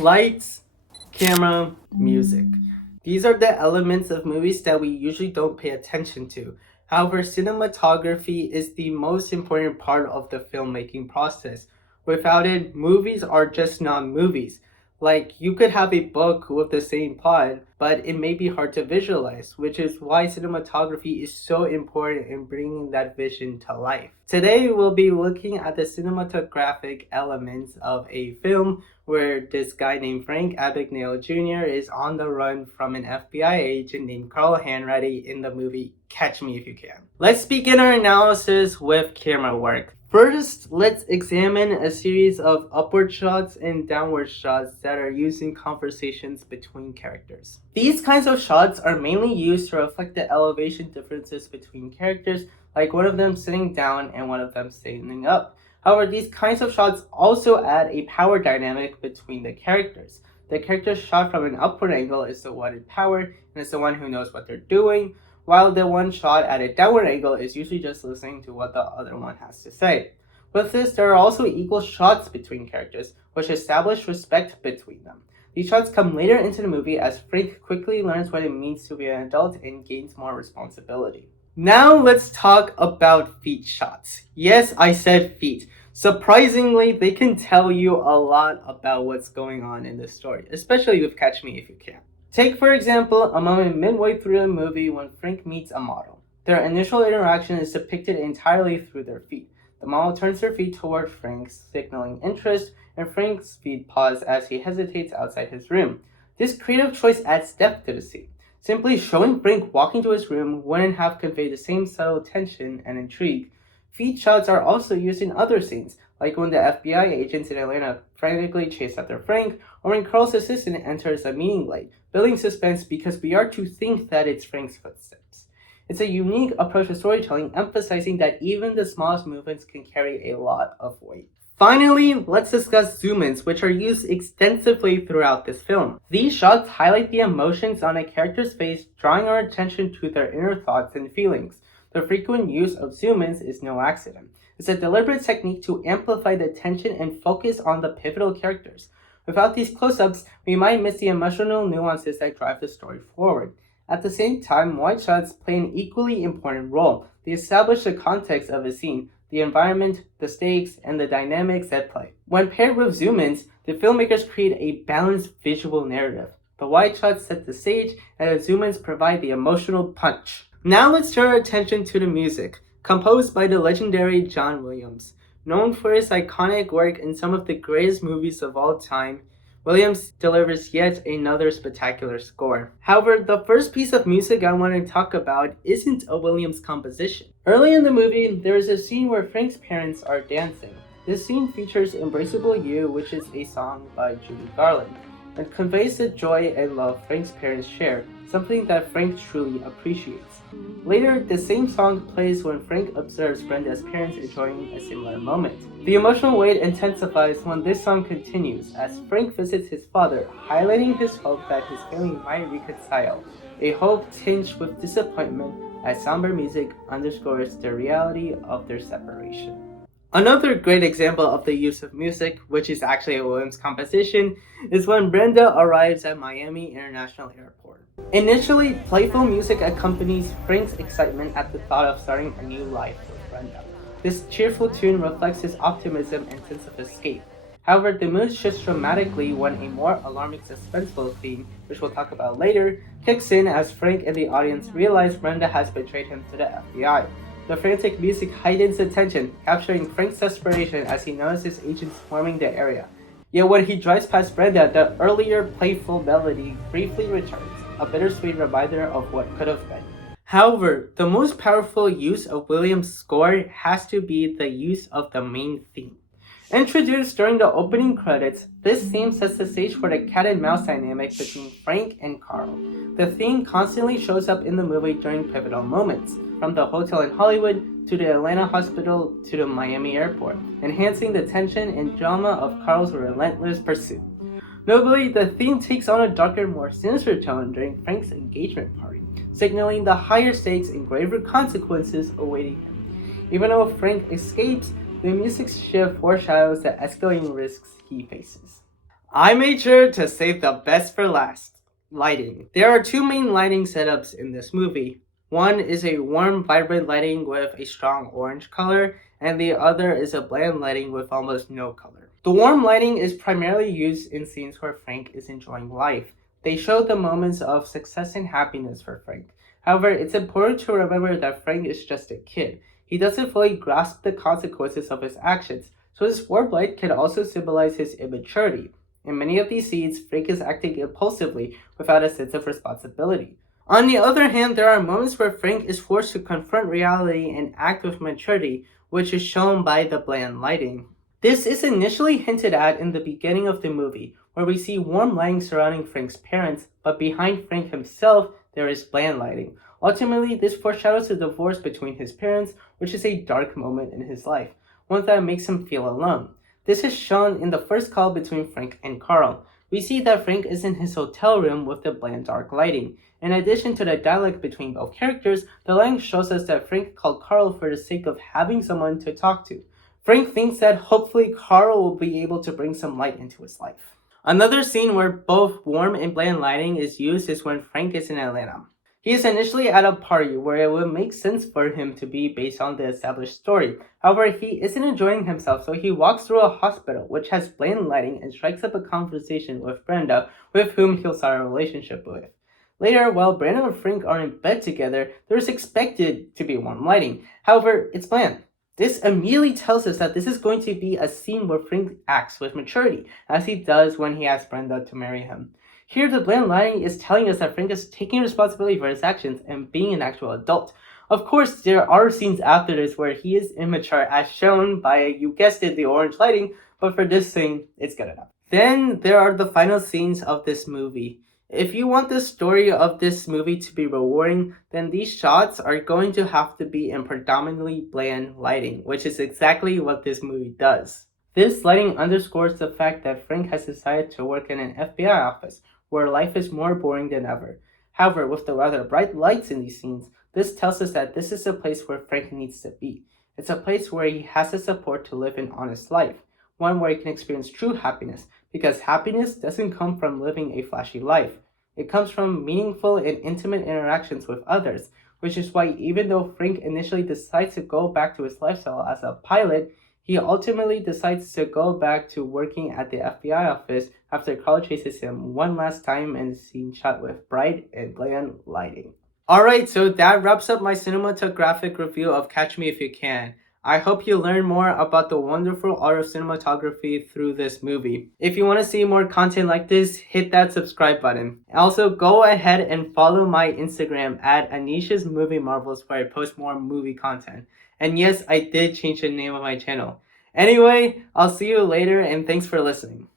Lights, camera, music. These are the elements of movies that we usually don't pay attention to. However, cinematography is the most important part of the filmmaking process. Without it, movies are just not movies. Like, you could have a book with the same plot, but it may be hard to visualize, which is why cinematography is so important in bringing that vision to life. Today, we'll be looking at the cinematographic elements of a film where this guy named Frank Abagnale Jr. is on the run from an FBI agent named Carl Hanratty in the movie Catch Me If You Can. Let's begin our analysis with camera work. First, let's examine a series of upward shots and downward shots that are used in conversations between characters. These kinds of shots are mainly used to reflect the elevation differences between characters, like one of them sitting down and one of them standing up. However, these kinds of shots also add a power dynamic between the characters. The character shot from an upward angle is the one in power and is the one who knows what they're doing, while the one shot at a downward angle is usually just listening to what the other one has to say. With this, there are also equal shots between characters, which establish respect between them. These shots come later into the movie as Frank quickly learns what it means to be an adult and gains more responsibility. Now let's talk about feet shots. Yes, I said feet. Surprisingly, they can tell you a lot about what's going on in the story, especially with Catch Me If You Can. Take, for example, a moment midway through the movie when Frank meets a model. Their initial interaction is depicted entirely through their feet. The model turns her feet toward Frank, signaling interest, and Frank's feet pause as he hesitates outside his room. This creative choice adds depth to the scene. Simply showing Frank walking to his room wouldn't have conveyed the same subtle tension and intrigue. Feet shots are also used in other scenes, like when the FBI agents in Atlanta frantically chase after Frank, or when Carl's assistant enters a meeting late, building suspense because we are to think that it's Frank's footsteps. It's a unique approach to storytelling, emphasizing that even the smallest movements can carry a lot of weight. Finally, let's discuss zoom-ins, which are used extensively throughout this film. These shots highlight the emotions on a character's face, drawing our attention to their inner thoughts and feelings. The frequent use of zoom-ins is no accident. It's a deliberate technique to amplify the tension and focus on the pivotal characters. Without these close-ups, we might miss the emotional nuances that drive the story forward. At the same time, wide shots play an equally important role. They establish the context of a scene, the environment, the stakes, and the dynamics at play. When paired with zoom-ins, the filmmakers create a balanced visual narrative. The wide shots set the stage, and the zoom-ins provide the emotional punch. Now let's turn our attention to the music, composed by the legendary John Williams. Known for his iconic work in some of the greatest movies of all time, Williams delivers yet another spectacular score. However, the first piece of music I want to talk about isn't a Williams composition. Early in the movie, there is a scene where Frank's parents are dancing. This scene features Embraceable You, which is a song by Judy Garland, and conveys the joy and love Frank's parents share, something that Frank truly appreciates. Later, the same song plays when Frank observes Brenda's parents enjoying a similar moment. The emotional weight intensifies when this song continues as Frank visits his father, highlighting his hope that his family might reconcile, a hope tinged with disappointment as somber music underscores the reality of their separation. Another great example of the use of music, which is actually a Williams composition, is when Brenda arrives at Miami International Airport. Initially, playful music accompanies Frank's excitement at the thought of starting a new life with Brenda. This cheerful tune reflects his optimism and sense of escape. However, the mood shifts dramatically when a more alarming suspenseful theme, which we'll talk about later, kicks in as Frank and the audience realize Brenda has betrayed him to the FBI. The frantic music heightens the tension, capturing Frank's desperation as he notices agents swarming the area. Yet when he drives past Brenda, the earlier playful melody briefly returns, a bittersweet reminder of what could have been. However, the most powerful use of Williams' score has to be the use of the main theme. Introduced during the opening credits, this theme sets the stage for the cat and mouse dynamic between Frank and Carl. The theme constantly shows up in the movie during pivotal moments, from the hotel in Hollywood to the Atlanta hospital to the Miami airport, enhancing the tension and drama of Carl's relentless pursuit. Notably, the theme takes on a darker, more sinister tone during Frank's engagement party, signaling the higher stakes and graver consequences awaiting him. Even though Frank escapes, the music's shift foreshadows the escalating risks he faces. I made sure to save the best for last. Lighting. There are two main lighting setups in this movie. One is a warm, vibrant lighting with a strong orange color, and the other is a bland lighting with almost no color. The warm lighting is primarily used in scenes where Frank is enjoying life. They show the moments of success and happiness for Frank. However, it's important to remember that Frank is just a kid. He doesn't fully grasp the consequences of his actions, so his warm light can also symbolize his immaturity. In many of these scenes, Frank is acting impulsively without a sense of responsibility. On the other hand, there are moments where Frank is forced to confront reality and act with maturity, which is shown by the bland lighting. This is initially hinted at in the beginning of the movie, where we see warm lighting surrounding Frank's parents, but behind Frank himself, there is bland lighting. Ultimately, this foreshadows the divorce between his parents, which is a dark moment in his life, one that makes him feel alone. This is shown in the first call between Frank and Carl. We see that Frank is in his hotel room with the bland dark lighting. In addition to the dialogue between both characters, the lighting shows us that Frank called Carl for the sake of having someone to talk to. Frank thinks that hopefully Carl will be able to bring some light into his life. Another scene where both warm and bland lighting is used is when Frank is in Atlanta. He is initially at a party where it would make sense for him to be based on the established story. However, he isn't enjoying himself, so he walks through a hospital which has bland lighting and strikes up a conversation with Brenda, with whom he'll start a relationship with. Later, while Brenda and Frank are in bed together, there is expected to be warm lighting. However, it's bland. This immediately tells us that this is going to be a scene where Frank acts with maturity, as he does when he asks Brenda to marry him. Here, the bland lighting is telling us that Frank is taking responsibility for his actions and being an actual adult. Of course, there are scenes after this where he is immature, as shown by, you guessed it, the orange lighting, but for this scene, it's good enough. Then there are the final scenes of this movie. If you want the story of this movie to be rewarding, then these shots are going to have to be in predominantly bland lighting, which is exactly what this movie does. This lighting underscores the fact that Frank has decided to work in an FBI office, where life is more boring than ever. However, with the rather bright lights in these scenes, this tells us that this is a place where Frank needs to be. It's a place where he has the support to live an honest life, one where he can experience true happiness, because happiness doesn't come from living a flashy life. It comes from meaningful and intimate interactions with others, which is why even though Frank initially decides to go back to his lifestyle as a pilot, he ultimately decides to go back to working at the FBI office after Carl chases him one last time in a scene shot with bright and bland lighting. Alright, so that wraps up my cinematographic review of Catch Me If You Can. I hope you learn more about the wonderful art of cinematography through this movie. If you want to see more content like this, hit that subscribe button. Also, go ahead and follow my Instagram at Anish's Movie Marvels where I post more movie content. And yes, I did change the name of my channel. Anyway, I'll see you later and thanks for listening.